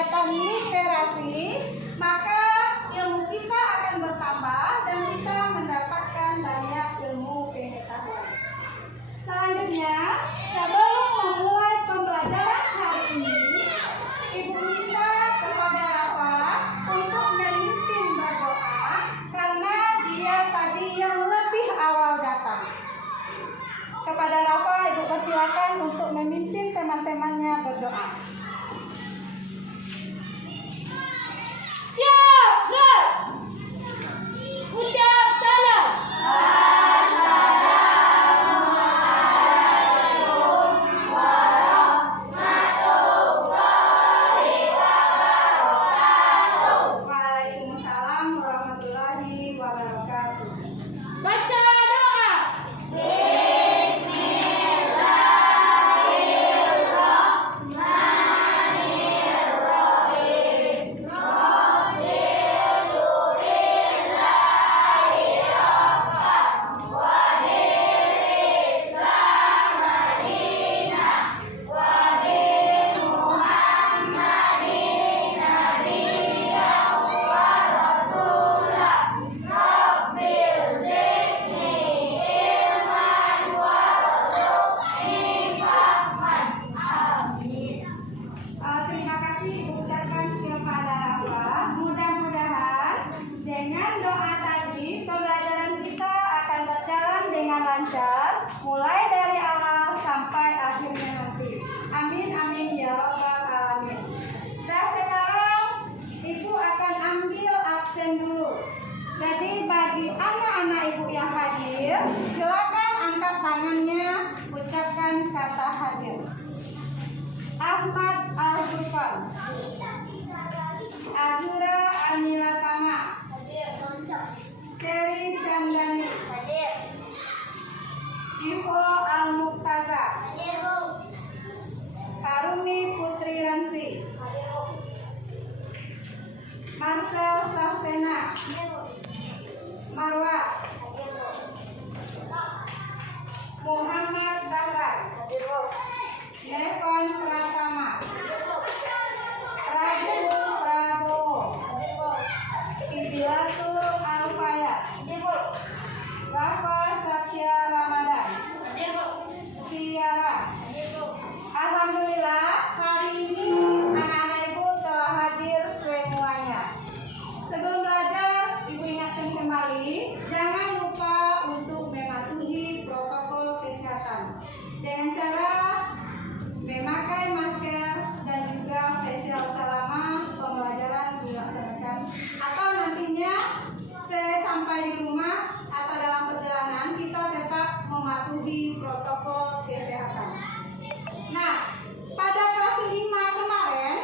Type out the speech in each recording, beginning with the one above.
kegiatan literasi, maka ilmu kita akan bertambah dan kita mendapatkan banyak ilmu pengetahuan. Selanjutnya, sebelum memulai pembelajaran hari ini, Ibu minta kepada Rafa untuk memimpin berdoa karena dia tadi yang lebih awal datang. Kepada Rafa, Ibu persilakan untuk memimpin teman-temannya berdoa. Siap, gerak. Ucap salam. Waalaikumsalam warahmatullahi wabarakatuh. Baca doa. Terima kasih Ibu ucapkan kepada Rafa. Mudah-mudahan dengan doa tadi pembelajaran kita akan berjalan dengan lancar mulai dari awal sampai akhirnya nanti. Amin amin ya rabbal alamin. Dan sekarang Ibu akan ambil absen dulu. Jadi bagi anak-anak Ibu yang hadir, silakan angkat tangannya, ucapkan kata hadir. Ahmad Al-Furqan, Azura Anilatama, Seri Chandani, Ivo Al-Muqtaza, Karumi Putri Ransi, Marcel Safsena, Marwa, Muhammad Zahran, Nevan Pratama, Prabu Prabowo, Ibilatul Alfayat, Rafa Satya Ramadan, Tiara. Alhamdulillah hari ini anak-anak Ibu telah hadir semuanya. Sebelum belajar, Ibu ingatkan kembali, jangan lupa untuk mematuhi protokol kesehatan dengan cara memakai masker dan juga facial selama pembelajaran dilaksanakan, atau nantinya sampai di rumah atau dalam perjalanan kita tetap mematuhi protokol kesehatan. Nah, pada kelas 5 kemarin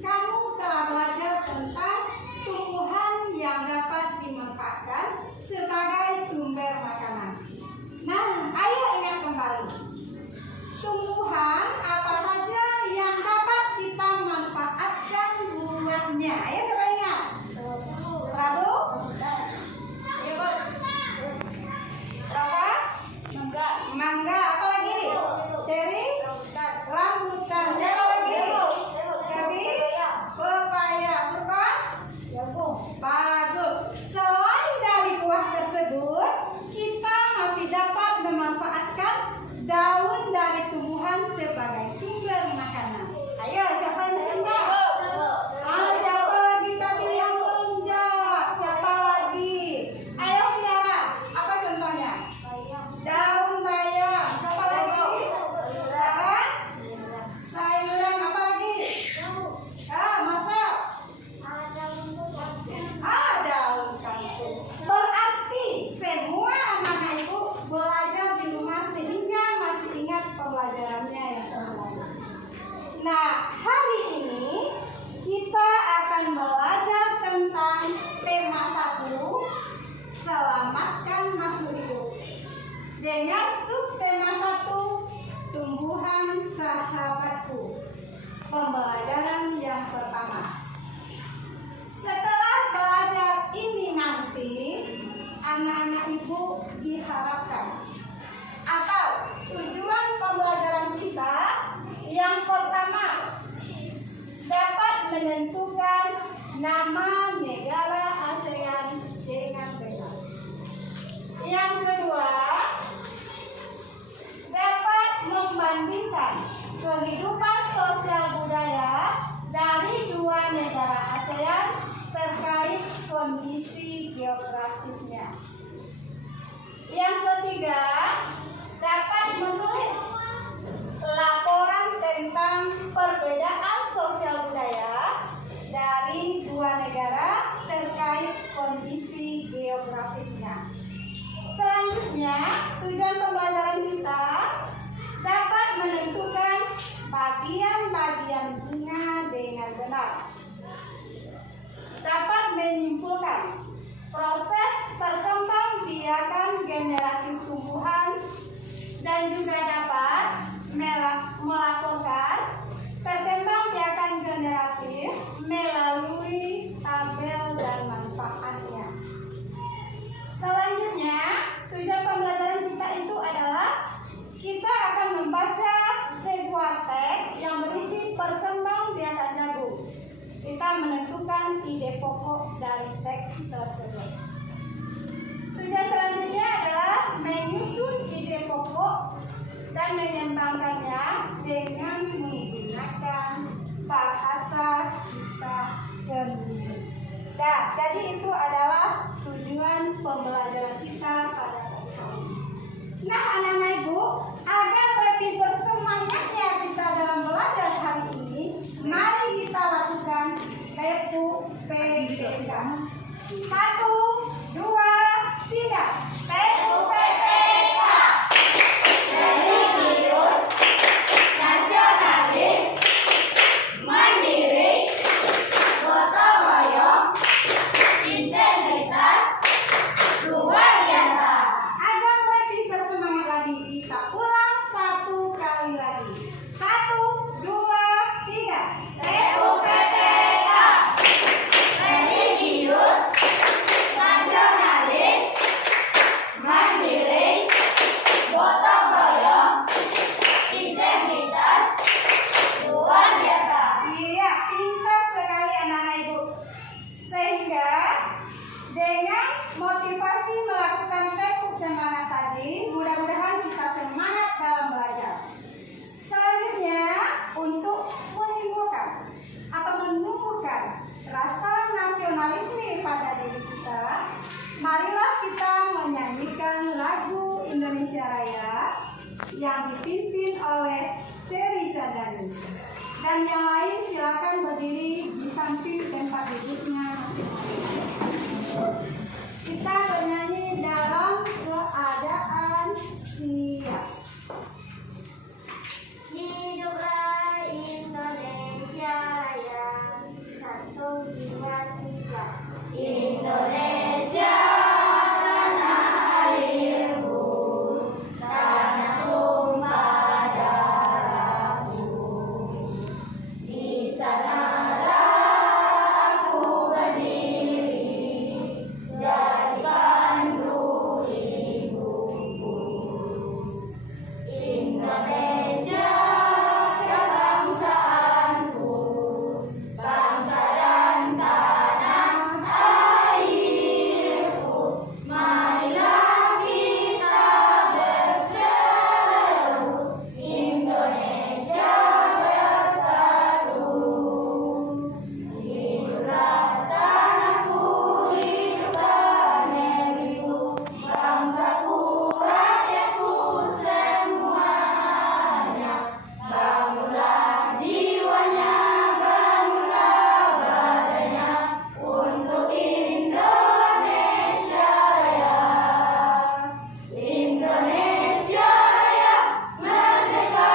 kamu telah belajar tentang tumbuhan yang dapat dimanfaatkan sebagai sumber makanan. Nah, ayo ingat kembali. Tumbuhan apa saja yang dapat kita manfaatkan buahnya? Ayo coba ingat. Prabu? Rafa? Mangga. Apa lagi? Ceri? Rambutan. Siapa lagi? Gabi? Pepaya. Furqan? Bagus. Selain dari buah tersebut, kita masih dapat memanfaatkan daun dari tumbuhan sebagai sumber makanan. Ayo, siapa yang menjawab? Siapa lagi tadi yang belum jawab? Siapa lagi? Ayo Tiara, apa contohnya? Daun bayam. Siapa lagi? Tiara? Sayuran apa lagi? Masak. Daun kangkung. Berarti semua anak-anak Ibu belajar di rumah sehingga masih ingat pembelajarannya yang lalu. Nah, hari ini kita akan belajar tentang tema 1, selamatkan makhluk hidup. Dengan subtema 1, tumbuhan sahabatku. Pembelajaran yang pertama. Setelah belajar ini nanti, anak-anak Ibu diharapkan atau tujuan pembelajaran kita yang pertama dapat menentukan dapat menyimpulkan proses perkembangbiakan generatif tumbuhan dan juga dapat melaporkan perkembangbiakan generatif melalui tabel dan manfaatnya. Selanjutnya, tujuan pembelajaran kita itu adalah kita akan membaca sebuah teks yang berisi perkembangbiakan jagung. Kita menentukan ide pokok dari teks tersebut. Tujuan selanjutnya adalah menyusun ide pokok dan mengembangkannya dengan menggunakan bahasa kita sendiri. Nah, jadi itu adalah tujuan pembelajaran kita pada hari ini. Nah, anak-anak Ibu, agar lebih bersemangatnya kita dalam belajar hari ini, mari kita lakukan PUPTK. 1, 2, 3. PUPTK. Religius, nasionalis, mandiri, gotong royong, integritas, luar biasa. Agar lebih bersemangat lagi, kita ulang 1 kali lagi. 1, 2, 3. PUPTK. Religius, nasionalis, mandiri, gotong royong, integritas, luar biasa. Iya, pintar sekali anak-anak Ibu. Sehingga dengan motivasi melakukan tekuk semangat tadi, mudah-mudahan kita semangat dalam belajar. Selanjutnya, untuk menimbulkan atau menumbuhkan rasa nasionalisme pada diri kita, marilah kita menyanyikan lagu Indonesia Raya yang dipimpin oleh Cherry Chandani. Dan yang lain silakan berdiri di samping tempat duduknya masing-masing. Kita bernyanyi dalam keadaan siap. Hiduplah Indonesia Raya, 1, 2, 3. Indonesia tanah airku, tanah tumpah darahku. Di sanalah aku berdiri, jadikan duri ibuku. Indonesia kebangsaanku, bangsa dan tanah airku. Marilah kita berseru, Indonesia bersatu. Hiduplah tanahku, hiduplah negeriku, bangsaku, rakyatku semuanya. Bangunlah jiwanya, bangunlah badannya, untuk Indonesia Raya. Indonesia Raya, merdeka,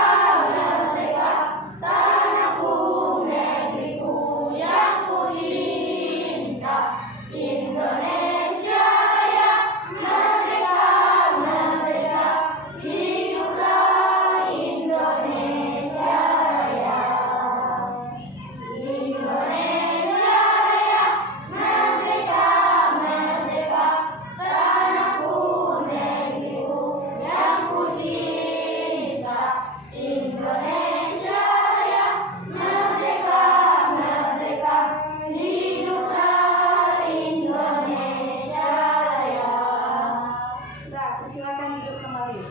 merdeka, tanahku, negeriku yang kucinta. Indonesia Raya, merdeka, merdeka, hiduplah Indonesia Raya. Indonesia Raya, merdeka, merdeka, tanahku, negeriku yang kucinta. Indonesia Raya, merdeka, merdeka, hiduplah Indonesia Raya. Sudah, silakan duduk kembali.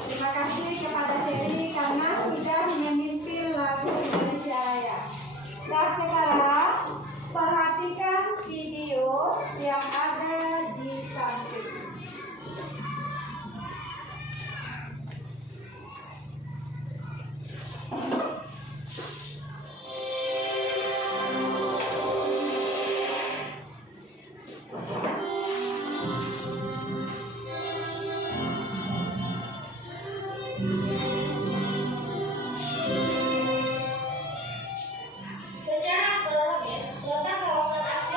Terima kasih kepada Cherry karena sudah memimpin lagu Indonesia Raya. Dan sekarang perhatikan video yang ada di samping. Sejarah kronologis letak kawasan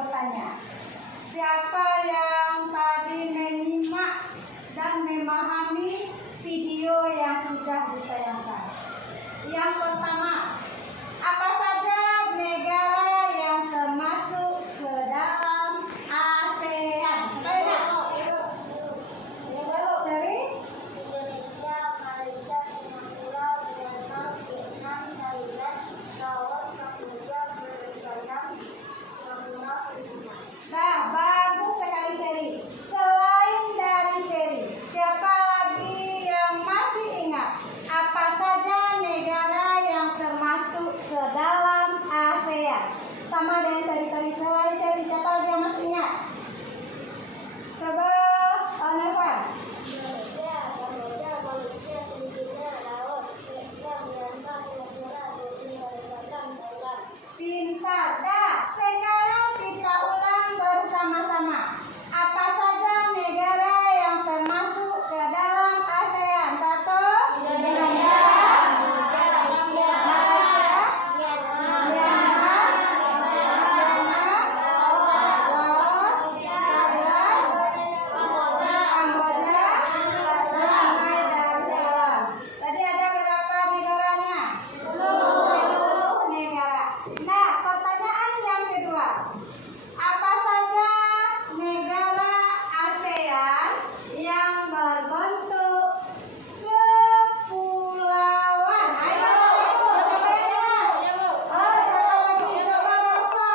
bertanya. Siapa yang tadi menyimak dan memahami video yang sudah ditayangkan? Yang pertama, apa saja negara yang termasuk ke dalam ASEAN? Dari Indonesia, Malaysia, Singapura, Myanmar, Vietnam, Thailand, Laos, Kamboja, Vietnam, Filipina. Nah, bagus sekali Ferry. Selain dari Ferry, siapa lagi yang masih ingat apa saja negara yang termasuk ke dalam ASEAN? Sama dengan Ferry selain Ferry, siapa lagi yang masih ingat? Coba Nevan. Indonesia, Kamboja, Malaysia, Filipina, Laos, Vietnam, Myanmar, Singapura, Vietnam, Thailand. Pintar. Dah, sekarang kita ulang bersama-sama. Apa saja negara yang termasuk ke dalam ASEAN? Satu, Indonesia, Malaysia, Myanmar, Laos, Thailand, Kamboja, Brunei Darussalam. Tadi ada berapa negaranya? 10 negara. Nah, pertanyaan yang kedua. Apa saja negara ASEAN yang berbentuk kepulauan? Ayo, coba yang oh, siapa lagi? Coba Rafa.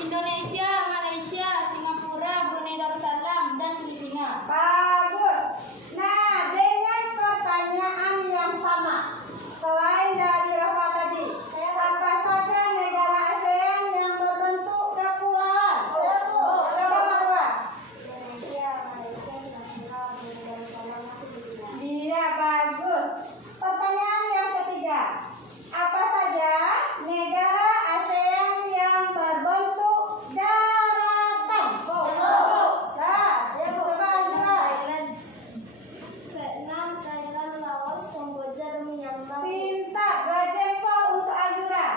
Indonesia, Malaysia, Singapura, Brunei Darussalam, dan Filipina. Bagus. Nah, dengan pertanyaan yang sama, selain dari Rafa tadi, apa saja negara ASEAN yang berbentuk kepulauan? Coba Marwa. Indonesia, Malaysia, Singapura, Brunei Darussalam, dan Filipina. Iya, bagus. Pertanyaan yang ketiga. Apa saja negara ASEAN yang berbentuk daratan? Nah, coba Azra. Vietnam, Thailand, Laos, Kamboja, dan Myanmar. Pintar, 2 jempol untuk Azura.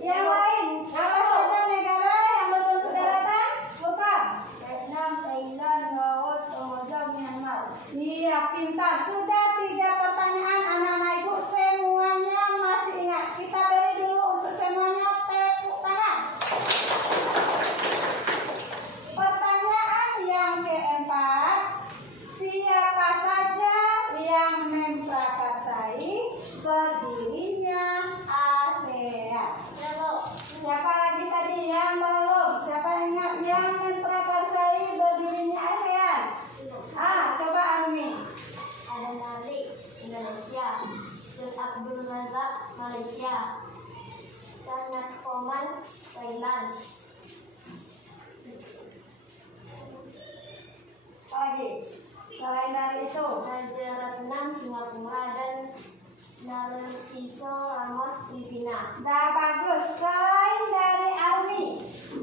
Yang lain, apa saja negara yang berbentuk daratan? Bukan. Vietnam, Thailand, Laos, Kamboja, Myanmar. Iya, pintar. Sudah 3 pertanyaan anak-anak ibu, semuanya masih ingat. Kita beri dulu untuk semuanya tepuk tangan. Pertanyaan yang keempat, siapa saja yang memprakarsai berdirinya ASEAN? Siapa lagi tadi yang belum? Siapa yang ingat yang memprakarsai berdirinya ASEAN? Coba Armi. Ada Nalik, Indonesia. Tun Abdul Razak, Malaysia. Sanat Koman, Thailand. Lagi. Selain dari itu, Raja Ratnam, Singapura, dan Narciso Ramos, Filipina. dah bagus. Selain dari Armi,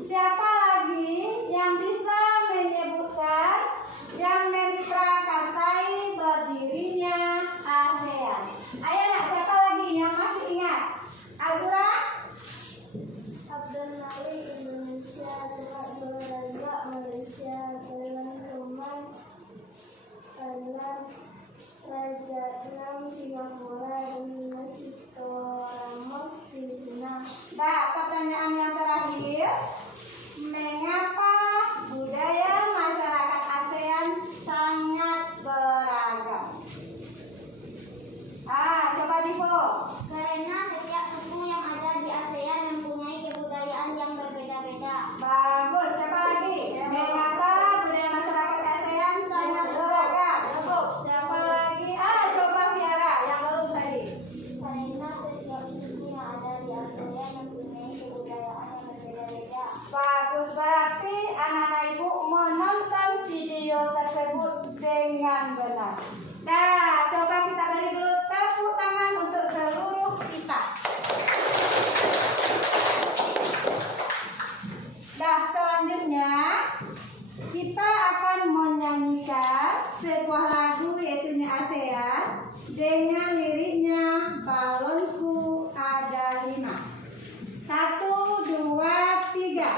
siapa lagi yang bisa menyebutkan yang memprakarsai berdirinya ASEAN? Ayo nak, siapa lagi yang masih ingat? Azura? Abdul Malik, Indonesia. Tun Abdul Razak, Malaysia. Thailand, Koman, Thailand. Raja Ratnam, Singapura, dan Narciso Ramos, Filipina. Nah, pertanyaan yang terakhir, mengapa budaya masyarakat ASEAN sangat beragam? Coba Divo. Karena setiap suku yang ada di ASEAN mempunyai kebudayaan yang berbeda-beda. Bagus. Siapa lagi? Mengapa budaya masyarakat ASEAN sangat beragam? Siapa lagi? Coba Fiara yang belum tadi. Karena setiap suku yang ada di ASEAN mempunyai kebudayaan yang berbeda-beda. Bagus, berarti anak-anak ibu menonton video tersebut dengan benar. Nah, coba kita beri dulu tepuk tangan untuk seluruh kita. Nah, selanjutnya kita akan menyanyikan sebuah lagu yaitu ASEAN dengan liriknya Balonku Ada 5. 1, 2, 3.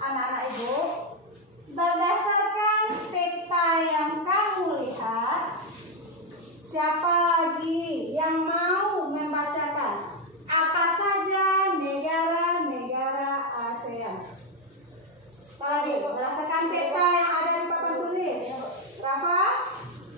anak-anak ibu, berdasarkan peta yang kamu lihat, siapa lagi yang mau membacakan apa saja negara-negara ASEAN? Apalagi berdasarkan peta yang ada di papan tulis. Rafa?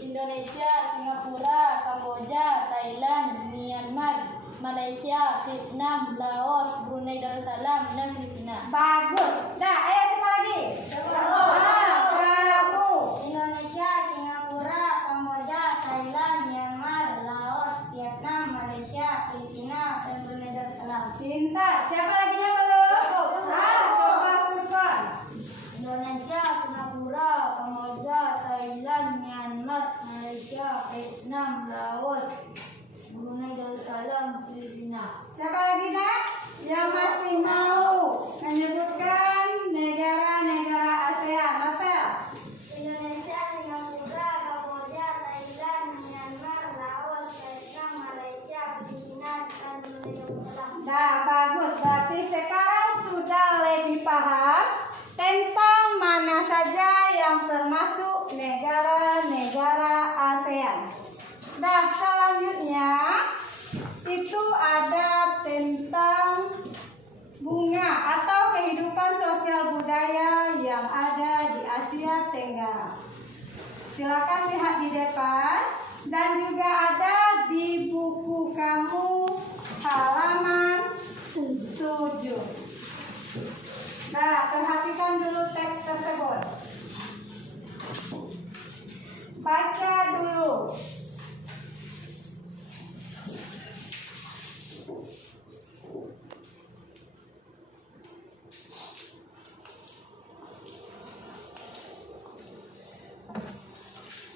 Indonesia, Singapura, Kamboja, Thailand, Myanmar, Malaysia, Vietnam, Laos, Brunei Darussalam, dan Filipina. Bagus. Dah, ayo siapa lagi? Kamu. Indonesia, Singapura, Kamboja, Thailand, Myanmar, Laos, Vietnam, Malaysia, Filipina, dan Brunei Darussalam. Pintar. Siapa lagi yang belum? Coba Furqan. Indonesia, Singapura, Kamboja, Thailand, Myanmar, Malaysia, Vietnam, Laos, Brunei Darussalam, Filipina. Siapa lagi nak? Yang masih mau menyebutkan negara-negara ASEAN? Marcel. Indonesia, Singapura, Kamboja, Thailand, Myanmar, Laos, Vietnam, Malaysia, Filipina, dan Brunei Darussalam. Nah, bagus. Berarti sekarang sudah lebih paham tentang mana saja yang termasuk negara-negara ASEAN. Nah, selanjutnya itu ada tentang bunga atau kehidupan sosial budaya yang ada di Asia Tenggara. Silakan lihat di depan dan juga ada di buku kamu halaman 7. Nah, perhatikan dulu teks tersebut. Baca dulu.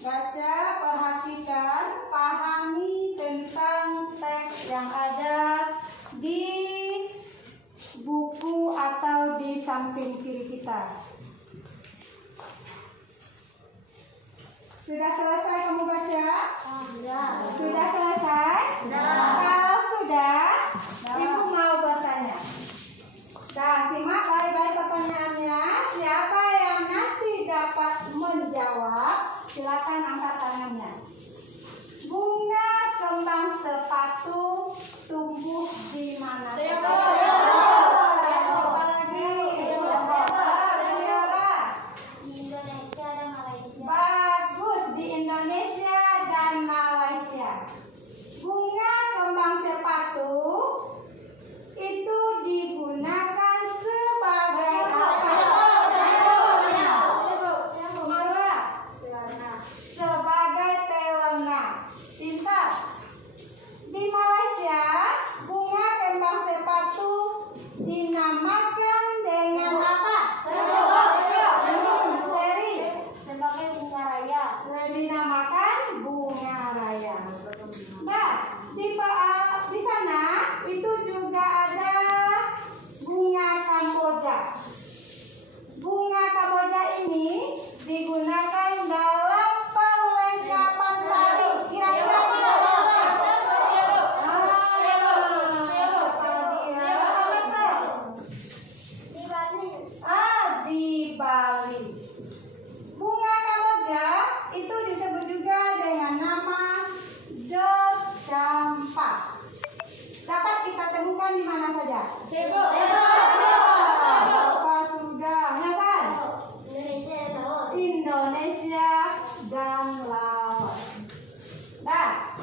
Baca, perhatikan, pahami tentang teks yang ada di buku atau di samping kiri kita. Sudah selesai kamu baca? Sudah selesai? Kalau sudah, Ibu mau bertanya. Nah, simak baik-baik pertanyaannya. Siapa yang nanti dapat menjawab? Silakan angkat tangannya. Bunga kembang sepatu tumbuh di mana? Di Indonesia dan Malaysia. Bagus, di Indonesia dan Malaysia. Bunga kembang sepatu itu digunakan sebagai apa? Sebagai pewarna. Pintar. Di Malaysia, bunga kembang sepatu dinamakan dengan apa? Seri. Sebagai bunga raya. Dinamakan bunga raya. Nah, di sana itu juga ada bunga Kamboja. Bunga Kamboja ini digunakan dalam perlengkapan tari. Kira-kira di Bali. Bunga Kamboja itu disebut juga dengan nama dot campak. Dapat kita temukan di mana saja? Bapak sudah hafal? Indonesia dan Laos. Nah,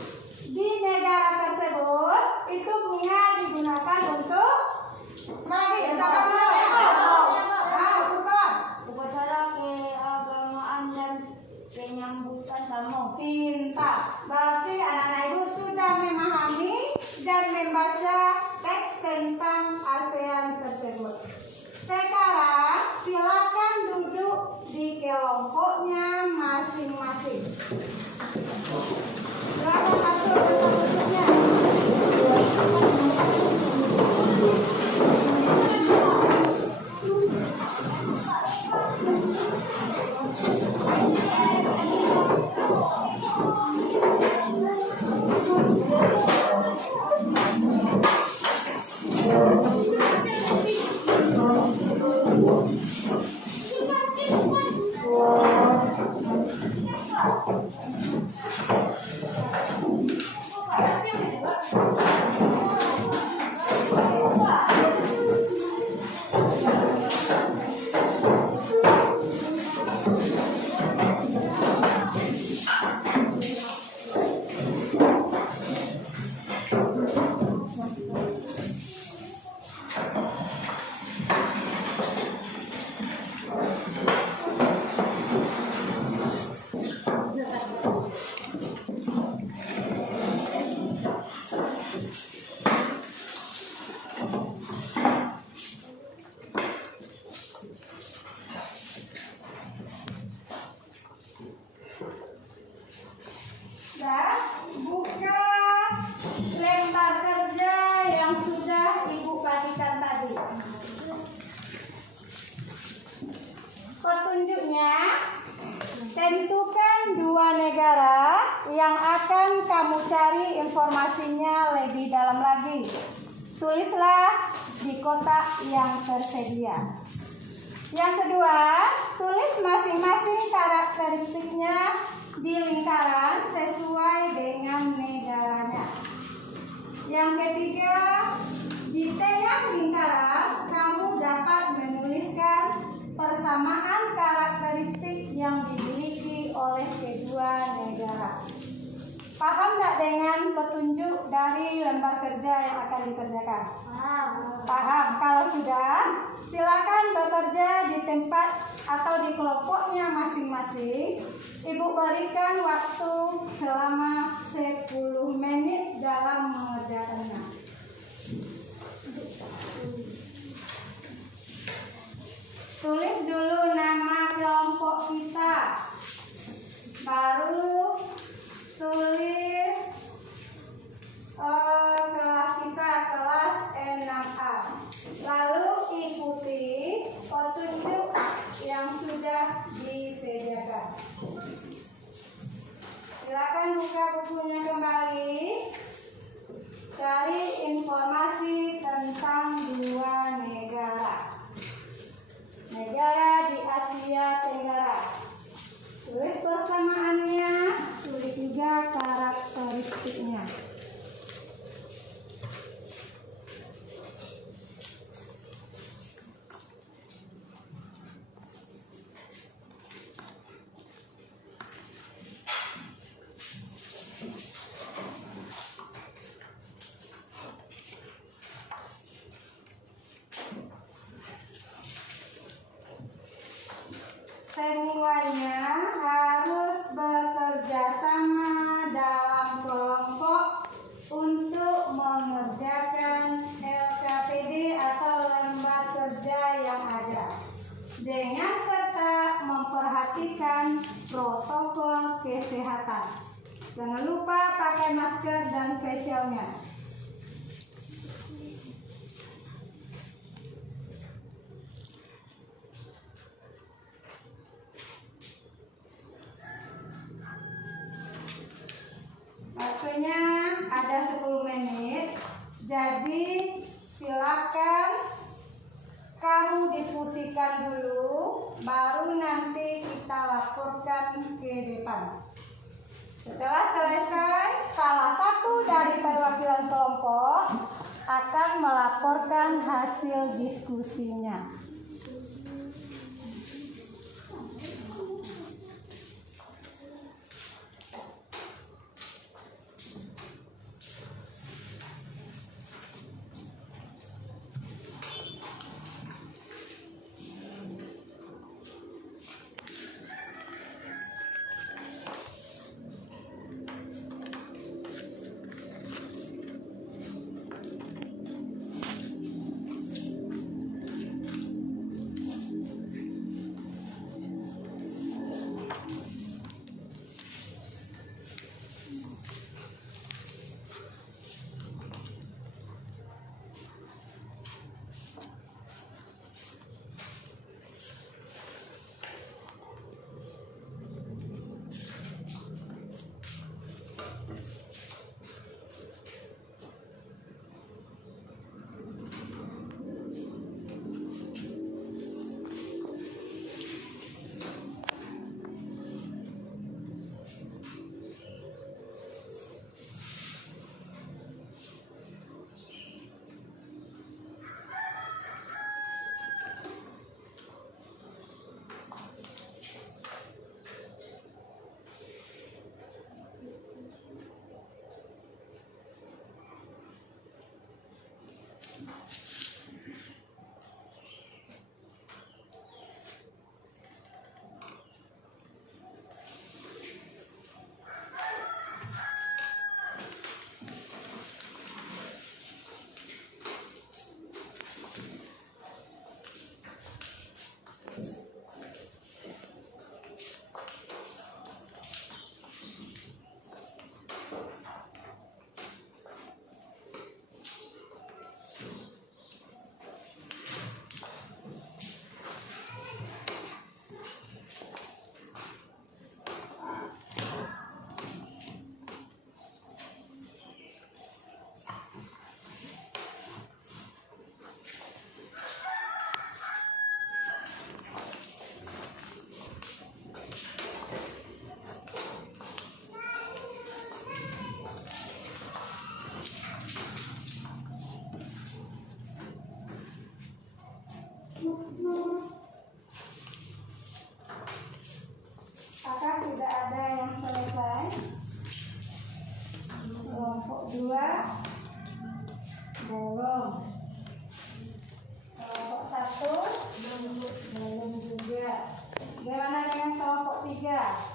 di negara tersebut itu bunga digunakan untuk upacara keagamaan dan penyambutan tamu. Pintar. Berarti anak-anak ibu sudah memahami dan membaca teks tentang ASEAN tersebut. Sekarang silakan duduk di kelompoknya masing-masing. Silakan atur tempat duduknya. Dan buka lembar kerja yang sudah Ibu bagikan tadi. Petunjuknya, tentukan 2 negara yang akan kamu cari informasinya lebih dalam lagi. Tulislah di kotak yang tersedia. Yang kedua, tulis masing-masing karakteristiknya di lingkaran sesuai dengan negaranya. Yang ketiga, di tengah lingkaran kamu dapat menuliskan persamaan karakteristik yang dimiliki oleh kedua negara. Paham nggak dengan petunjuk dari lembar kerja yang akan dikerjakan? Paham. Kalau sudah, silakan bekerja di tempat atau di kelompoknya masing-masing. Ibu berikan waktu selama 10 menit dalam mengerjakannya. Tulis dulu nama kelompok kita. Baru tulis kelas kita, kelas 6A. Lalu ikuti petunjuk yang sudah disediakan. Silakan buka bukunya kembali. Cari informasi tentang 2 negara. Negara di Asia Tenggara. Tulis persamaannya, tulis juga karakteristiknya. Semuanya harus bekerja sama dalam kelompok untuk mengerjakan LKPD atau lembar kerja yang ada. Dengan tetap memperhatikan protokol kesehatan. Jangan lupa pakai masker dan face shield-nya. Waktunya ada 10 menit. Jadi silakan kamu diskusikan dulu, baru nanti kita laporkan ke depan. Setelah selesai, salah satu dari perwakilan kelompok akan melaporkan hasil diskusinya.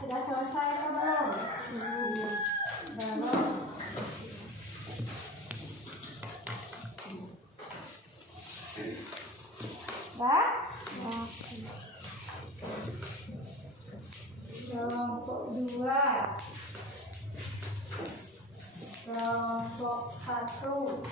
sudah selesai atau belum? Belum. Dah? Kelompok 2, kelompok 1.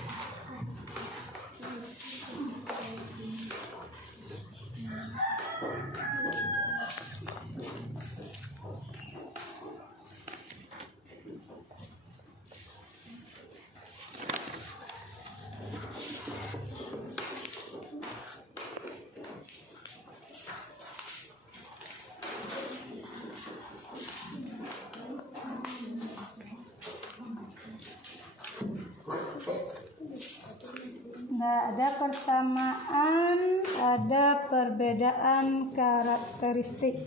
Nah, ada persamaan, ada perbedaan karakteristik.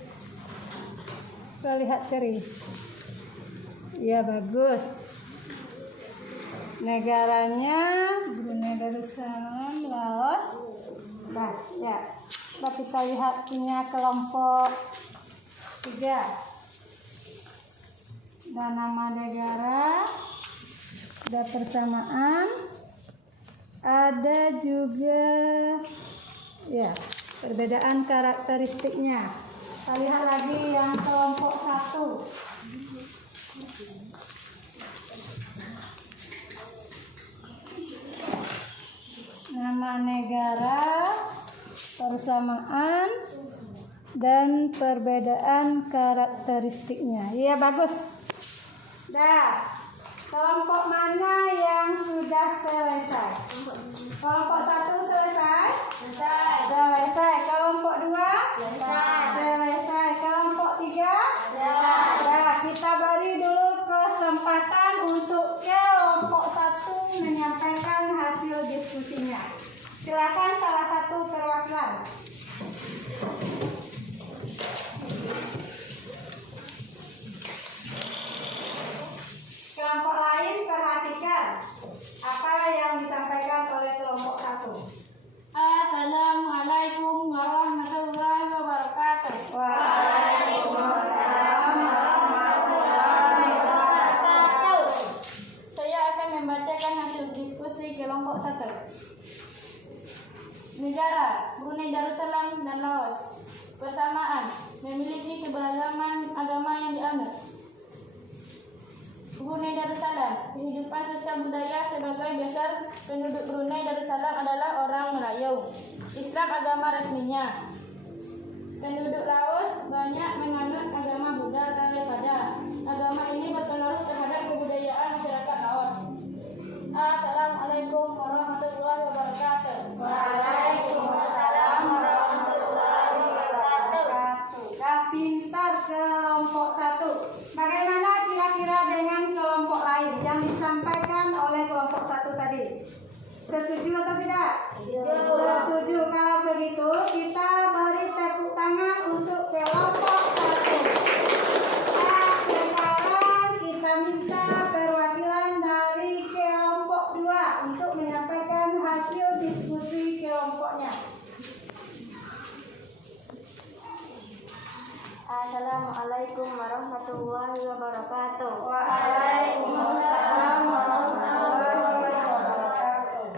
Kita lihat ceri. Ya, bagus. Negaranya Brunei Darussalam, Laos. Nah, ya. Nah, kita lihat punya kelompok 3. Dan nama negara, ada persamaan. Ada juga ya perbedaan karakteristiknya. Kita lihat lagi yang kelompok 1. Nama negara, persamaan, dan perbedaan karakteristiknya. Iya, bagus. Dah. Kelompok mana yang sudah selesai? Kelompok 1 selesai? Selesai. Kelompok 2? Selesai. Kelompok 3? Nah, kita beri dulu kesempatan untuk kelompok 1 menyampaikan hasil diskusinya. Silakan salah satu perwakilan. Kelompok lain perhatikan apa yang disampaikan oleh kelompok 1. Assalamualaikum warahmatullahi wabarakatuh. Waalaikumsalam warahmatullahi wabarakatuh. Saya akan membacakan hasil diskusi kelompok 1. Negara Brunei Darussalam dan Laos. Persamaan, memiliki keberagaman agama yang dianut. Brunei Darussalam, kehidupan sosial budaya sebagai besar penduduk Brunei Darussalam adalah orang Melayu. Islam agama resminya. Penduduk Laos banyak menganut agama Buddha daripada. Agama ini berpengaruh terhadap kebudayaan masyarakat Laos. Assalamualaikum warahmatullahi wabarakatuh. Waalaikumsalam warahmatullahi wabarakatuh. Dah pintar kelompok 1. Bagaimana kira-kira dengan kelompok lain yang disampaikan oleh kelompok 1 tadi? Setuju atau tidak? Setuju. Kalau begitu, kita beri tepuk tangan untuk kelompok 1. Nah, sekarang kita minta perwakilan dari kelompok 2 untuk menyampaikan hasil diskusi kelompoknya. Assalamualaikum warahmatullahi wabarakatuh. Waalaikumsalam warahmatullahi wabarakatuh.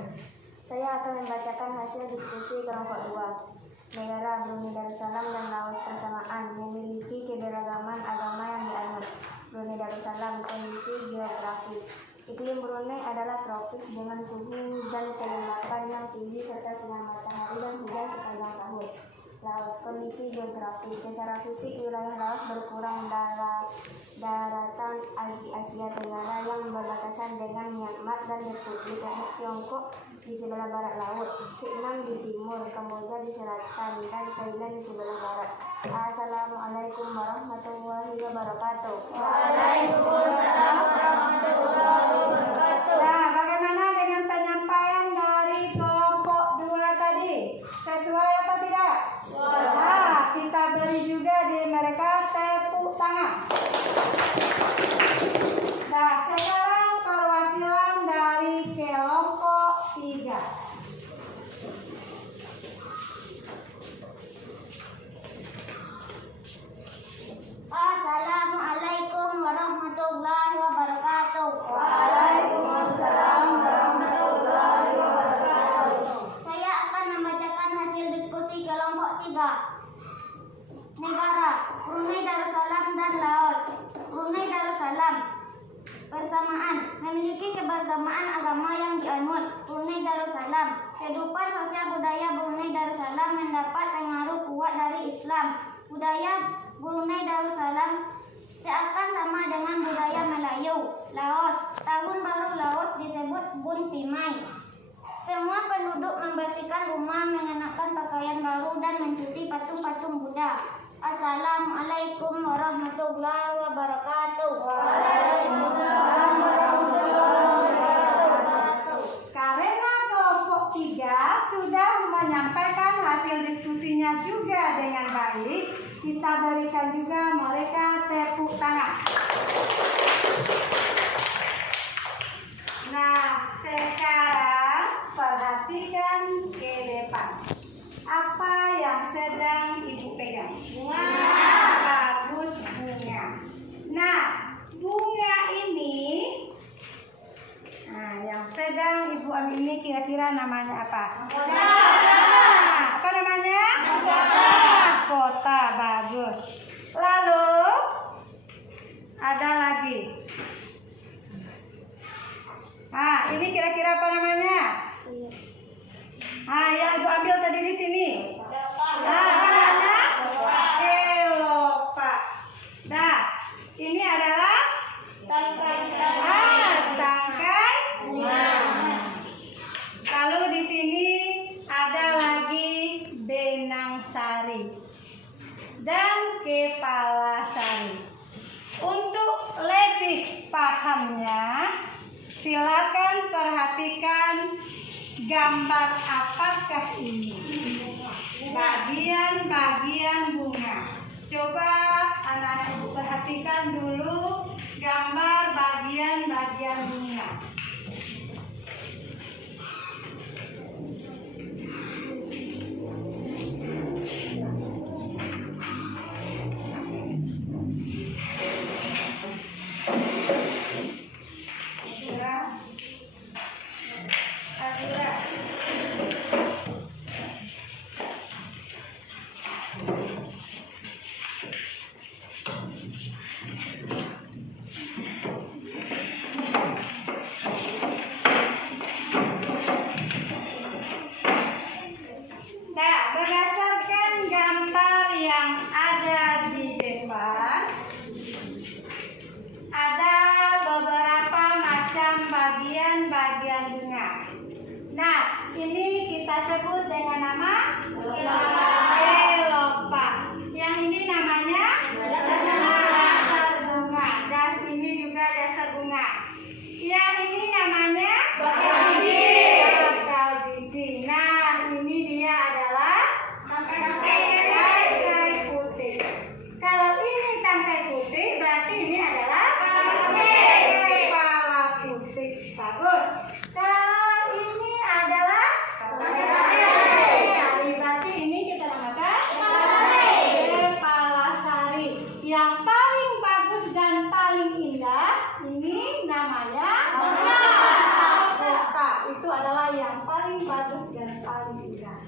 Saya akan membacakan hasil diskusi kelompok 2. Negara Brunei Darussalam dan Laos persamaan, memiliki keberagaman agama yang dianut. Brunei Darussalam, kondisi geografis. Iklim Brunei adalah tropis dengan suhu dan kelembapan yang tinggi serta sinar matahari dan hujan sepanjang tahun. Laos, kondisi geografis. Secara fisik, wilayah Laos berkurang daratan Asia Tenggara yang berbatasan dengan Myanmar dan Republik Tiongkok di sebelah barat laut, Vietnam di timur, Kamboja di selatan, dan Thailand di sebelah barat. Assalamualaikum warahmatullahi wabarakatuh. Waalaikumsalam warahmatullahi wabarakatuh. Nah, bagaimana dengan penyampaian dari kelompok 2 tadi? Sesuai atau tidak? Nah, kita beri juga di mereka tepuk tangan. Nah, sekarang perwakilan dari kelompok 3. Assalamualaikum Brunei Darussalam dan Laos. Brunei Darussalam bersamaan memiliki keberagaman agama yang dianut. Brunei Darussalam, kehidupan sosial budaya Brunei Darussalam mendapat pengaruh kuat dari Islam. Budaya Brunei Darussalam seakan sama dengan budaya Melayu. Laos, tahun baru Laos disebut Bun Pimai. Semua penduduk membersihkan rumah, mengenakan pakaian baru dan mencuci patung-patung Buddha. Assalamualaikum warahmatullahi wabarakatuh. Waalaikumsalam warahmatullahi wabarakatuh. Karena kelompok 3 sudah menyampaikan hasil diskusinya juga dengan baik, kita berikan juga mereka tepuk tangan. Nah, sekarang perhatikan ke depan. Apa yang sedang Ibu pegang? Bunga. Bagus, bunga. Nah, bunga ini, yang sedang Ibu ambil ini kira-kira namanya apa? Mahkota. Apa namanya? Mahkota. Bagus. Lalu ada lagi. Ini kira-kira apa namanya? Yang Ibu ambil tadi di sini. Namanya elopa. Nah, ini adalah tangkai bunga. Lalu di sini ada lagi benang sari dan kepala sari. Untuk lebih pahamnya, silakan perhatikan gambar apakah ini? Bagian-bagian bunga. Coba anak-anak Ibu perhatikan dulu gambar bagian-bagian bunga. Berdasarkan gambar yang ada di depan, ada beberapa macam bagian-bagian bunga. Nah, ini kita sebut dengan nama elopa. Yang ini namanya dasar bunga. Dan ini juga dasar bunga. Yang ini namanya bakal biji. Nah, ini dia adalah tangkai putih. Kalau ini tangkai putih, berarti ini adalah kepala putih. Bagus. Kalau ini adalah sari, berarti ini kita namakan kepala sari. Yang paling bagus dan paling indah, ini namanya mahkota. Itu adalah yang paling bagus dan paling indah.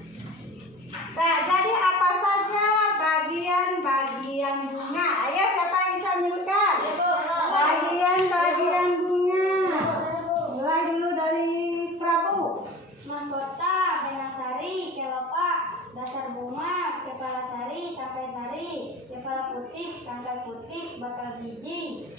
Nah, jadi apa saja bagian-bagian bunga? Ayo, siapa yang bisa menyebutkan? Bagian-bagian bunga. Mulai dulu dari Prabu. Mahkota, benang sari, kelopak, dasar bunga, kepala sari, tangkai sari, kepala putih, tangkai putih, bakal biji,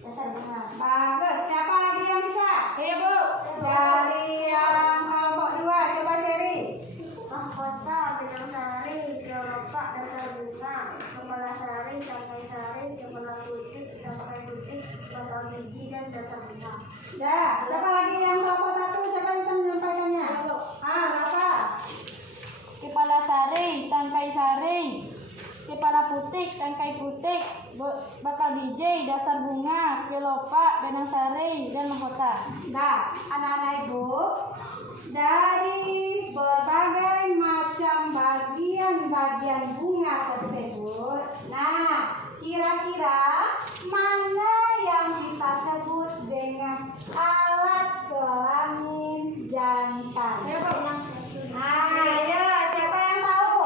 dasar bunga. Bagus. Siapa lagi yang bisa? Iya, Bu. Dari yang kelompok 2, coba Cherry. Mahkota, benang sari, kelopak, dasar bunga, kepala sari, tangkai sari, kepala putih, tangkai putih, bakal biji, dan dasar bunga. Ya, siapa lagi yang kelompok 1? Siapa bisa menyampaikannya? Rafa. Kepala sari, tangkai sari, kepala putih, tangkai putih, bakal biji, dasar bunga, kelopak, benang sari, dan mahkota. Nah, anak-anak Ibu, dari berbagai macam bagian-bagian bunga tersebut, nah, kira-kira mana yang kita sebut dengan alat kelamin jantan? Ayo, siapa yang tahu?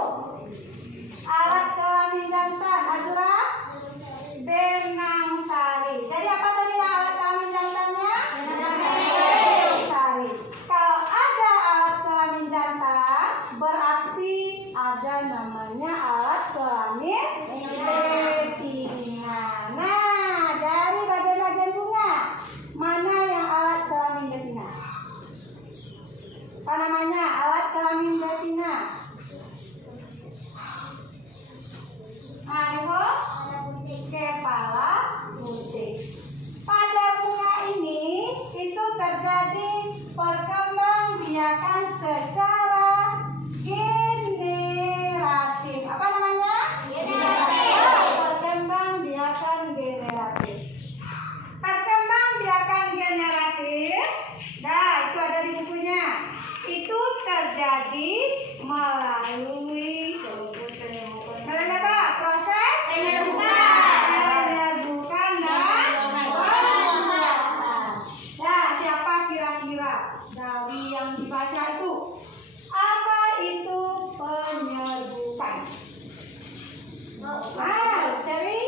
Alat kelamin jantan, Cari.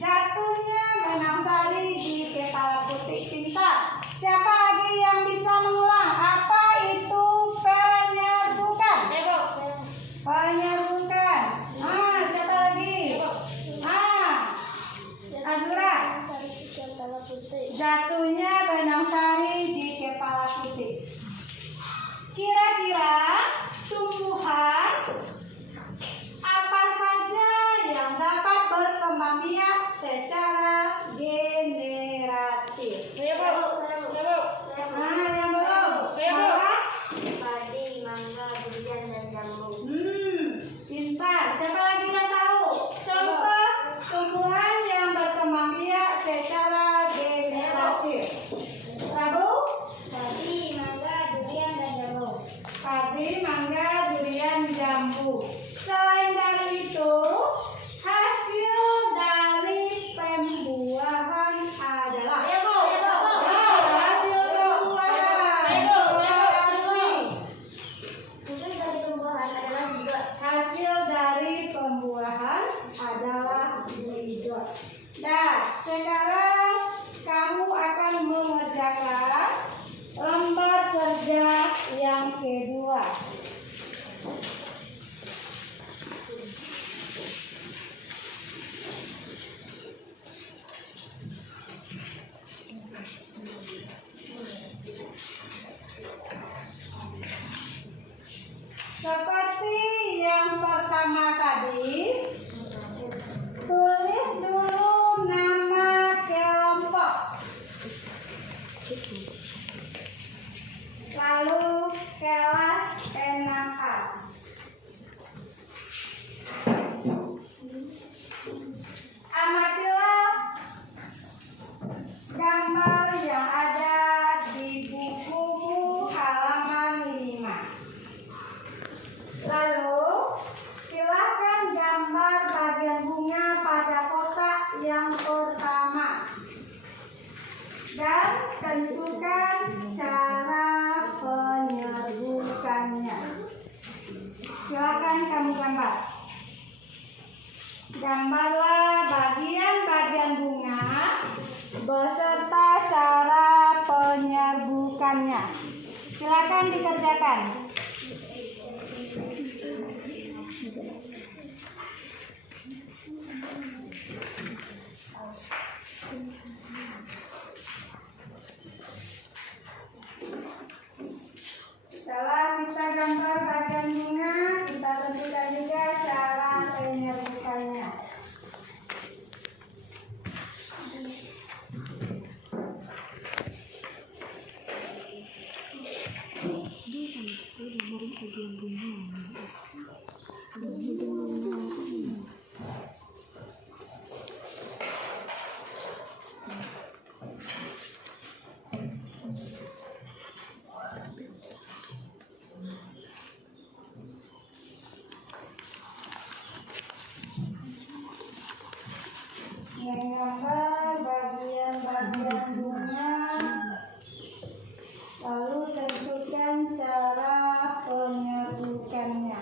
Jatuhnya benang sari di kepala putih. Pintar. Siapa lagi yang bisa mengulang? Apa itu penyerbukan? Penyerbukan. Siapa lagi? Azura. Jatuhnya benang sari di kepala putih. Kira-kira tumbuhan apa saja yang dapat berkembang biak secara generatif? Yang belum? Apa? Padi, mangga, durian, dan jambu. Pintar. Siapa lagi yang tahu? Contoh tumbuhan yang berkembang biak secara generatif. Rabu? Padi, mangga, durian, dan jambu. Padi, mangga, durian, jambu. Selain dari itu, hasil dari pembuahan adalah hasil pembuahan. Hasil dari pembuahan adalah zigot. Nah, sekarang kamu akan mengerjakan lembar kerja yang kedua. Seperti yang pertama tadi, tulis dulu nama kelompok. Lalu kelas 6A. Amatilah gambar yang ada di bukumu halaman 5. Lalu silakan gambar bagian bunga pada kotak yang pertama dan tentukan cara penyerbukannya. Silakan kamu gambar. Gambarlah bagian-bagian bunga beserta cara penyerbukannya. Silakan dikerjakan. Setelah kita gambar bagian bunga, kita tentukan juga cara penyerbukannya. Menggambar bagian-bagian bunga, lalu tentukan cara penyerbukannya.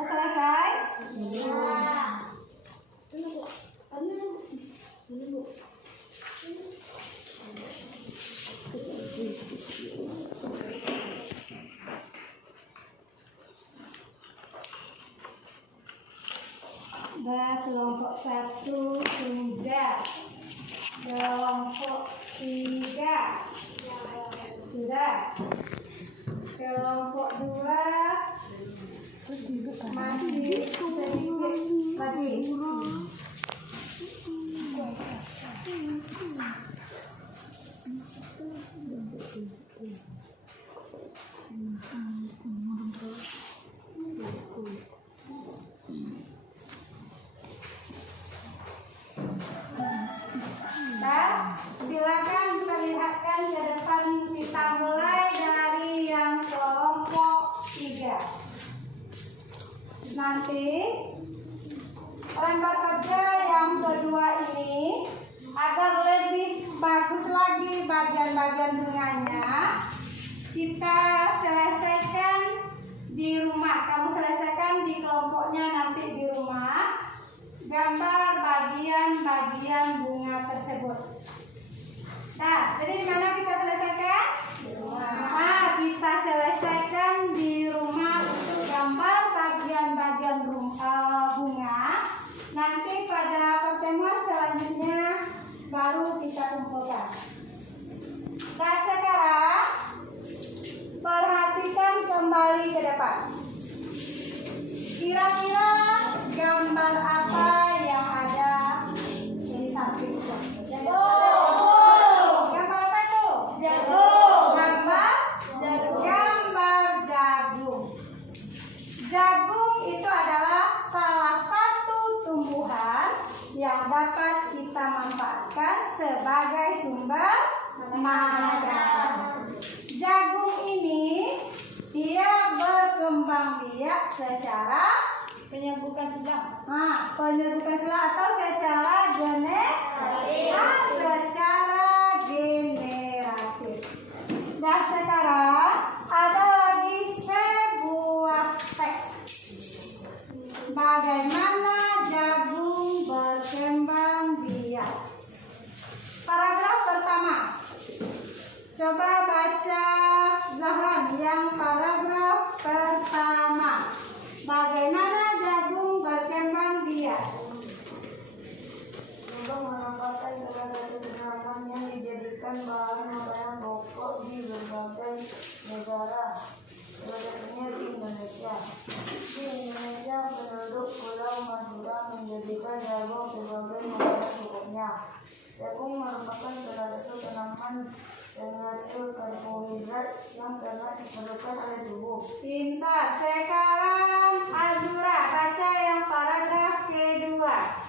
Selesai? Sudah, kelompok 1 sudah. Kelompok 3 sudah. Kelompok 2 masih sedikit lagi. Nah, silakan perlihatkan ke depan, kita mulai dari yang kelompok 3. Nanti lempar kerja yang kedua ini agar lebih bagus lagi bagian-bagian bunganya, kita selesaikan di rumah. Kamu selesaikan di kelompoknya nanti di rumah. Gambar bagian-bagian bunga tersebut. Nah, jadi di mana kita selesaikan? Di rumah. Nah, kita selesaikan di rumah gambar bagian-bagian bunga. Nanti pada pertemuan selanjutnya baru kita kumpulkan. Nah, sekarang perhatikan kembali ke depan. Kira-kira gambar apa yang ada di samping itu? Gambar apa itu? Gambar jagung. Jagung itu adalah salah satu tumbuhan yang dapat kita manfaatkan sebagai sumber makanan. Jagung ini dia berkembang biak secara Penyerbukan sedang. penyerbukan sedang atau secara generatif. Nah, sekarang ada lagi sebuah teks. Bagaimana jagung berkembang biak. Paragraf pertama. Coba baca Zahran yang paragraf pertama. Bagaimana jagung berkembang biak? Jagung merupakan salah satu tanaman yang dijadikan bahan makanan pokok di berbagai negara, salah satunya di Indonesia. Di Indonesia, penduduk Pulau Madura menjadikan jagung sebagai makanan pokoknya. Jagung merupakan salah satu tanaman penghasil karbohidrat yang sangat diperlukan oleh tubuh. Pintar. Sekarang Azura baca yang paragraf kedua.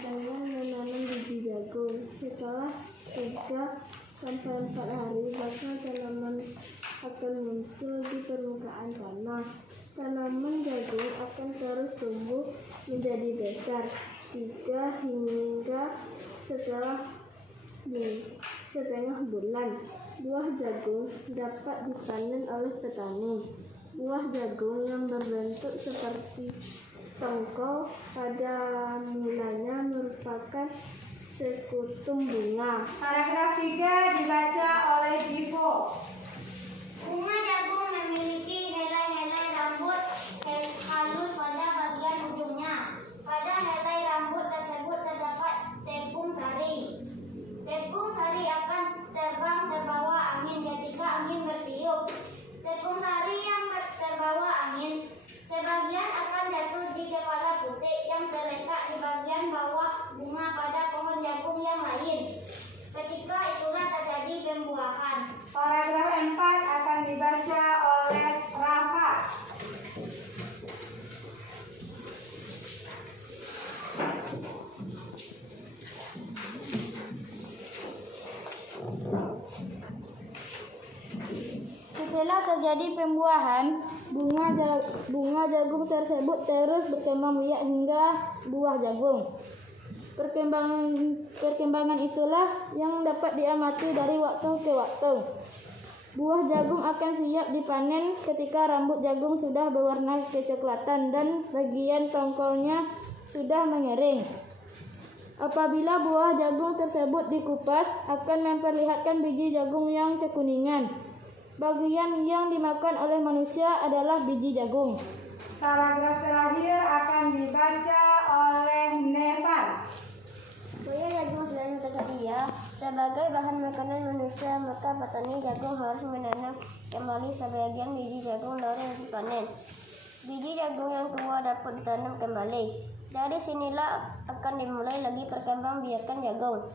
Dengan menanam biji jagung, setelah 3-4 hari bakal tanaman akan muncul di permukaan tanah. Tanaman jagung akan terus tumbuh menjadi besar 3 hingga setengah bulan. Buah jagung dapat dipanen oleh petani. Buah jagung yang berbentuk seperti tongkol pada mulanya merupakan sekutum bunga. Paragraf 3 dibaca oleh Divo. Bunga jagung memiliki helai-helai rambut halus pada bagian ujungnya. Pada helai rambut tersebut terdapat tepung sari. Tepung sari akan terbang terbawa angin ketika angin bertiup. Tepung sari yang terbawa angin sebagian akan jatuh di kepala putik yang terletak di bagian bawah bunga pada pohon jagung yang lain. Ketika itulah terjadi pembuahan. Paragraf 4 akan dibaca oleh Rafa. Setelah terjadi pembuahan, bunga jagung tersebut terus berkembang biak hingga buah jagung. Perkembangan itulah yang dapat diamati dari waktu ke waktu. Buah jagung akan siap dipanen ketika rambut jagung sudah berwarna kecoklatan dan bagian tongkolnya sudah mengering. Apabila buah jagung tersebut dikupas, akan memperlihatkan biji jagung yang kekuningan. Bagian yang dimakan oleh manusia adalah biji jagung. Paragraf terakhir akan dibaca oleh Nevan. Buah jagung selain tersedia sebagai bahan makanan manusia, maka petani jagung harus menanam kembali sebagian biji jagung dari hasil panen. Biji jagung yang tua dapat ditanam kembali. Dari sinilah akan dimulai lagi perkembangbiakan jagung.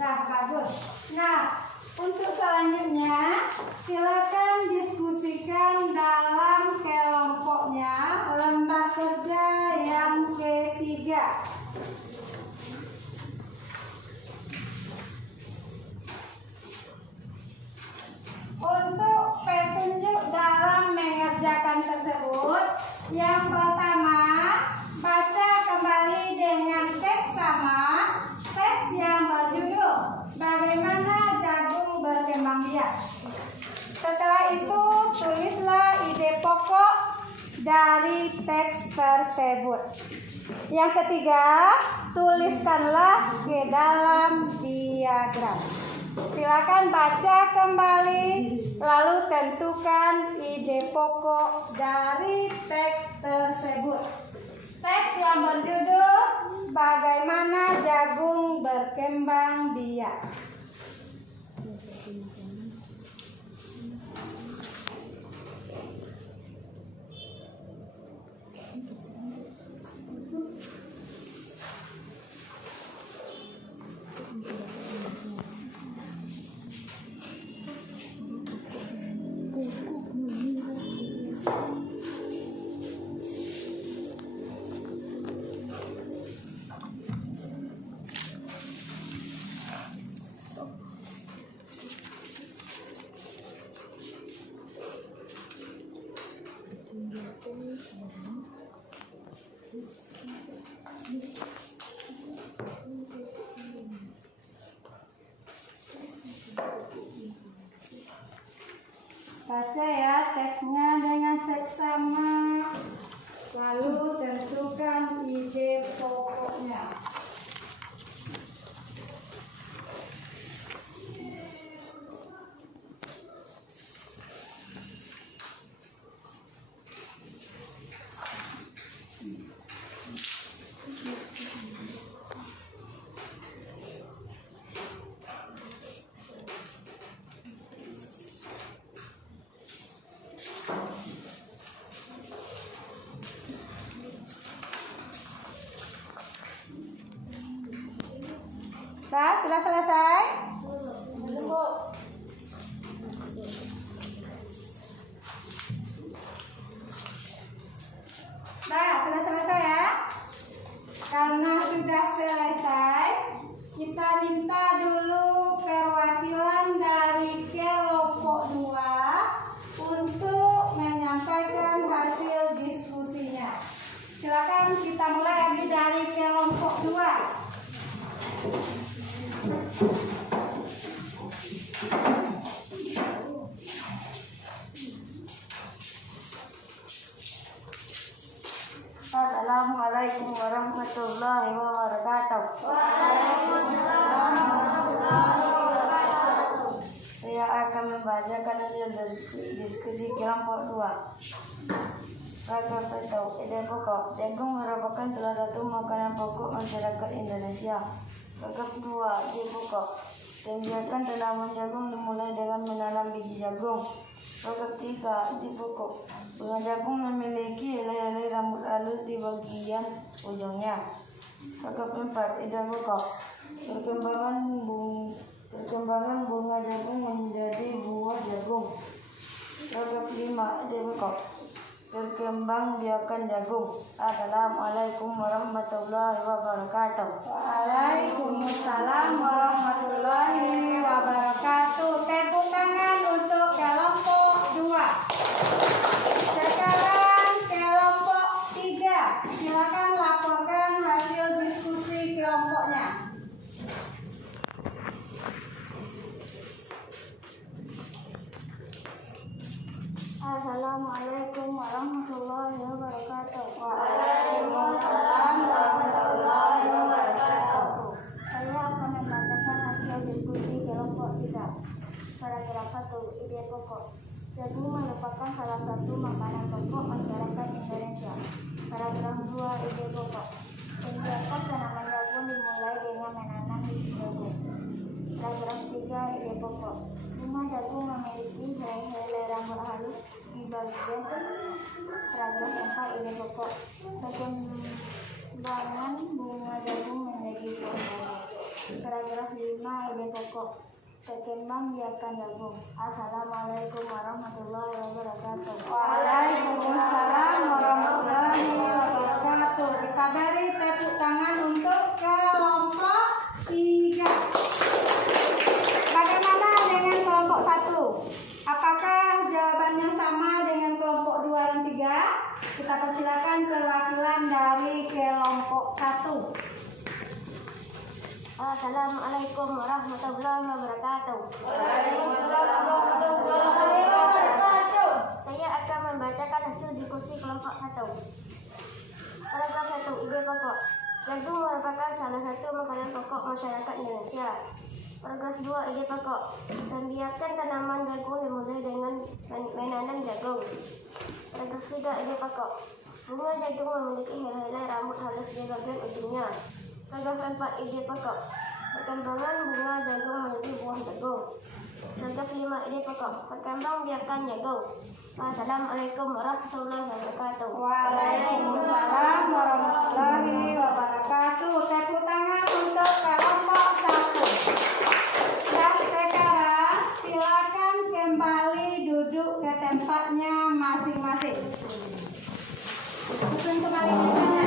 Dah, bagus. Nah, untuk selanjutnya silakan diskusikan dalam kelompoknya lembar kerja yang ketiga. Untuk petunjuk dalam mengerjakan tersebut, yang pertama, baca kembali dengan teks sama, teks yang berjudul Bagaimana Jagung Berkembang Biak. Setelah itu, tulislah ide pokok dari teks tersebut. Yang ketiga, tuliskanlah ke dalam diagram. Silakan baca kembali, lalu tentukan ide pokok dari teks tersebut. Teks yang berjudul Bagaimana Jagung Berkembang Biak. Baca ya teksnya dengan seksama, lalu tentukan ide pokoknya. Nah, sudah selesai? Nah, sudah selesai ya? Karena sudah selesai, kita minta dulu perwakilan dari kelompok 2 untuk menyampaikan hasil diskusinya. Silakan kita mulai lagi dari kelompok 2. Assalamualaikum warahmatullahi wabarakatuh. Saya akan membacakan hasil diskusi kelompok 2. Paragraf 1. Ide pokok. Jagung merupakan salah satu makanan pokok masyarakat Indonesia. Paragraf 2. Ide pokok. Kegiatan tanaman jagung dimulai dengan menanam biji jagung. Paragraf 3. Ide pokok. Bunga jagung memiliki helai-helai rambut halus di bagian ujungnya. Paragraf 4. Ide pokok. Perkembangan bunga jagung menjadi buah jagung. Paragraf 5. Ide pokok. Perkembangbiakan jagung. Assalamualaikum warahmatullahi wabarakatuh. Waalaikumsalam warahmatullahi wabarakatuh. Tepuk tangan untuk kelompok 2. Sekarang kelompok 3. Silakan laporkan hasil diskusi kelompok Assalamualaikum warahmatullahi wabarakatuh. Waalaikumsalam warahmatullahi wabarakatuh. Saya akan membacakan hasil diskusi kelompok 3. Paragraf 1. Ide pokok. Jagung merupakan salah satu makanan pokok masyarakat Indonesia. Paragraf 2. Ide pokok. Kegiatan tanaman jagung dimulai dengan menanam bibit jagung. Paragraf 3. Ide pokok. Bunga jagung memiliki helai rambut halus di bagian. Paragraf 4. Ide pokok. Perkembangan bunga jagung menjadi pohon. Paragraf 5. Ide pokok. Berkembang biakan jagung. Assalamualaikum warahmatullahi wabarakatuh. Waalaikumsalam warahmatullahi wabarakatuh. Kita beri tepuk tangan untuk kelompok 3. Bagaimana dengan kelompok 1? Apakah jawabannya sama dengan kelompok 2 dan 3? Kita persilakan perwakilan dari kelompok 1. Assalamualaikum warahmatullahi wabarakatuh. Saya akan membacakan hasil diskusi kelompok 1. Paragraf 1. Ide pokok. Jagung merupakan salah satu makanan pokok masyarakat Indonesia. Paragraf 2. Ide pokok. Pembiakan tanaman jagung dimulai dengan menanam jagung. Paragraf 3. Ide pokok. Bunga jagung memiliki helai rambut halus di bagian ujungnya. Paragraf 4. Ide pokok. Perkembangan bunga jagung menjadi buah jagung. Paragraf 5. Ide pokok. Berkembang biakan jagung. Assalamualaikum warahmatullahi wabarakatuh. Waalaikumsalam warahmatullahi wabarakatuh. Tepuk tangan untuk kelompok 1. Dan sekarang silakan kembali duduk ke tempatnya masing-masing. Susun kembali meja.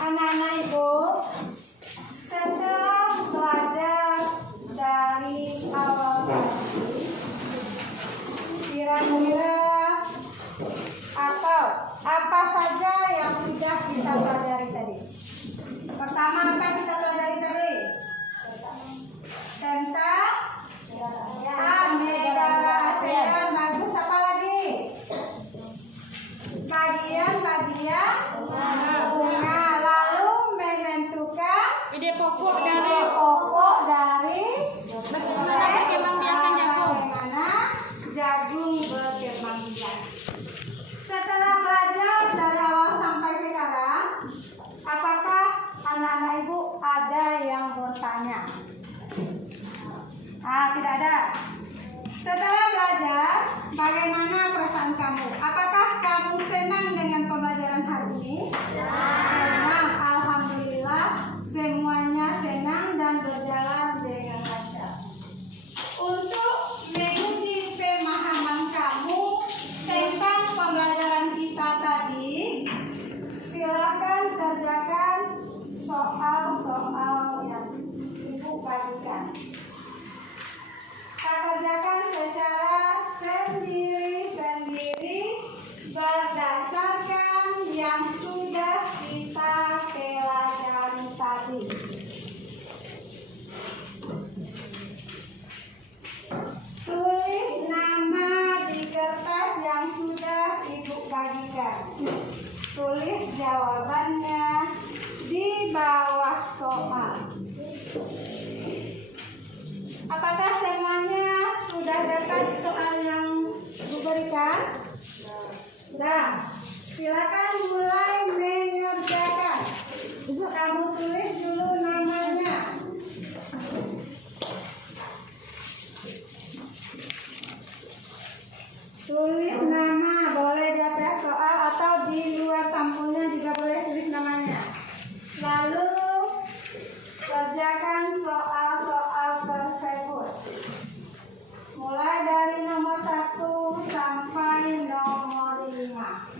Anak-anak ibu, setelah belajar dari awal tadi, kira-kira atau apa saja yang sudah kita pelajari tadi? Pertama, apa yang kita pelajari tadi? Tentang negara ASEAN. Bagus. Apa lagi? Bagian-bagian bunga. Lalu menentukan Ide pokok dari pokok dari bagaimana berkembang biakan jagung. bagaimana jagung berkembang biak. Setelah belajar dari awal sampai sekarang, apakah anak-anak ibu ada yang bertanya? Tidak ada. Setelah belajar, bagaimana perasaan kamu? Apakah kamu senang dengan pembelajaran hari ini? Senang, alhamdulillah. Semuanya senang dan berjalan dengan lancar. Untuk mengikuti pemahaman kamu tentang pembelajaran kita tadi, silakan kerjakan soal-soal yang ibu bagikan. Kita kerjakan secara sendiri-sendiri berdasarkan yang sudah kita pelajari tadi. Tulis nama di kertas yang sudah ibu bagikan. Tulis jawabannya di bawah soal. Apakah semuanya sudah dapat soal yang diberikan? Nah, silakan mulai mengerjakan. Kamu tulis dulu namanya. Tulis nama, boleh di atas soal atau di luar sampulnya juga boleh tulis namanya. Lalu kerjakan soal-soal tersebut. Mulai dari nomor 1 sampai nomor 5.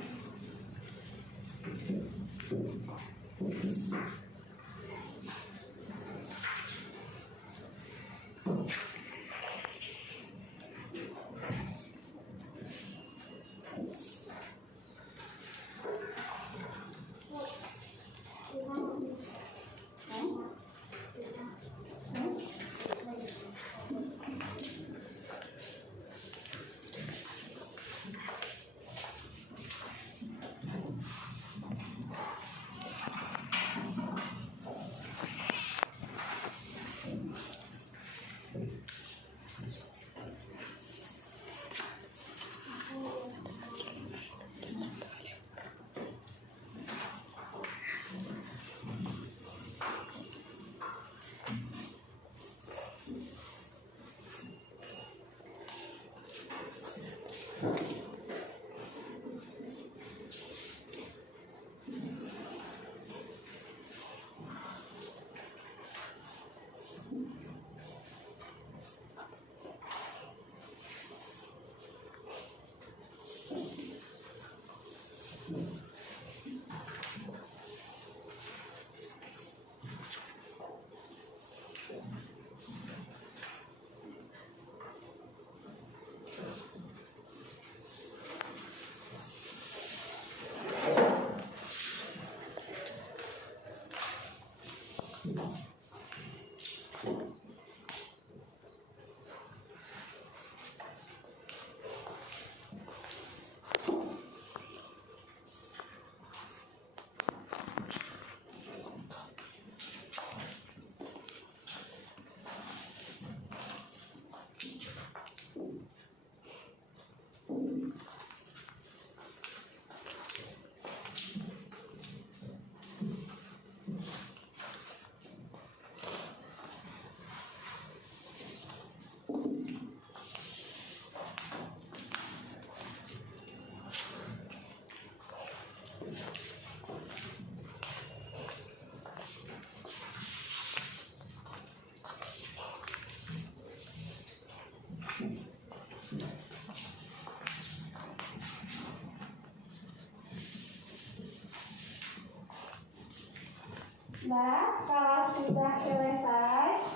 Nah, kalau sudah selesai,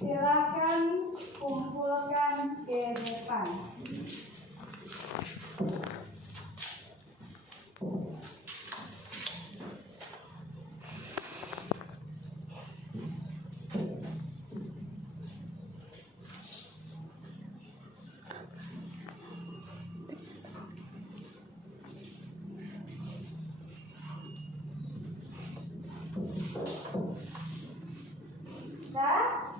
silakan kumpulkan ke depan. Nah,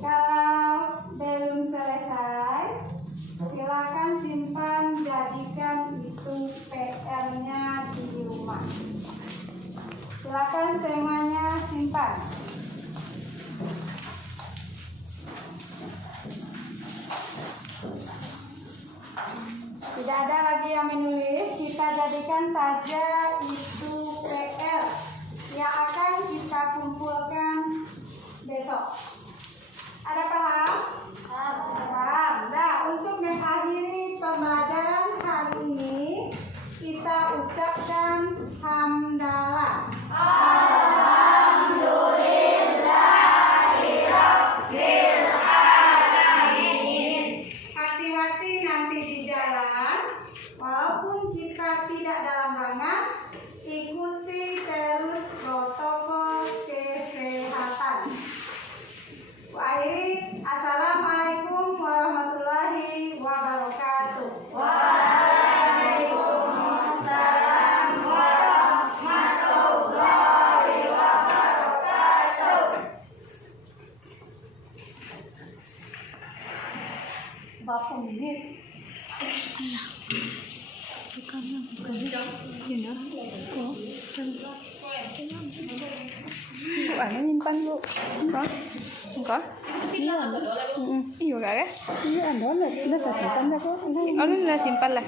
kalau belum selesai, silakan simpan, jadikan itu PR-nya di rumah. Silakan semuanya simpan. Tidak ada lagi yang menulis, kita jadikan saja itu PR yang akan kita kumpulkan besok. Ada paham? Paham. Nah, untuk mengakhiri pembelajaran hari ini, kita ucapkan hamdalah. Hati-hati nanti di jalan, walaupun kita tidak dalam ruangan, ikuti terus protokol kesehatan. Akhiri, assalamualaikum warahmatullahi wabarakatuh. Waalaikumsalam warahmatullahi wabarakatuh. Bapak menit. Bu, nyimpan bu. Enggak? Iya kak ya? Iya, ada lah. Udah saya simpan dah kok. Oh, udah simpan lah.